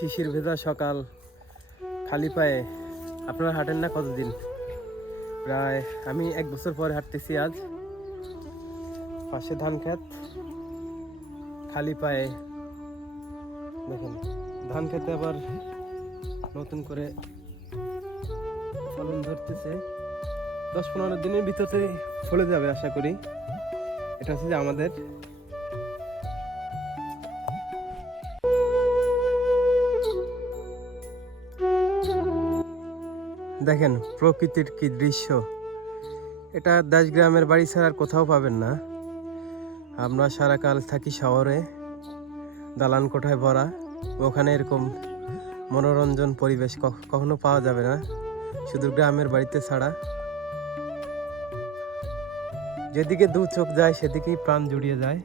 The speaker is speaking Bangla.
শিশির ভেজা সকাল, খালি পায়ে আপনারা হাঁটেন না কতদিন? প্রায় আমি 1 বছর পরে হাঁটতেছি আজ। পাশে ধান ক্ষেত, খালি পায়ে দেখেন ধান খেতে আবার নতুন করে ফলন ধরতেছে। 10-15 দিনের ভিতরে ফলে যাবে আশা করি। এটা হচ্ছে যে আমাদের দেখেন প্রকৃতির কি দৃশ্য। এটা দেশ গ্রামের বাড়ি ছাড়া আর কোথাও পাবেন না। আমরা সারাকাল থাকি শহরে, দালান কোঠায় ভরা। ওখানে এরকম মনোরঞ্জন পরিবেশ কখনো পাওয়া যাবে না, শুধু গ্রামের বাড়িতে ছাড়া। যেদিকে দু চোখ যায় সেদিকেই প্রাণ জুড়িয়ে যায়।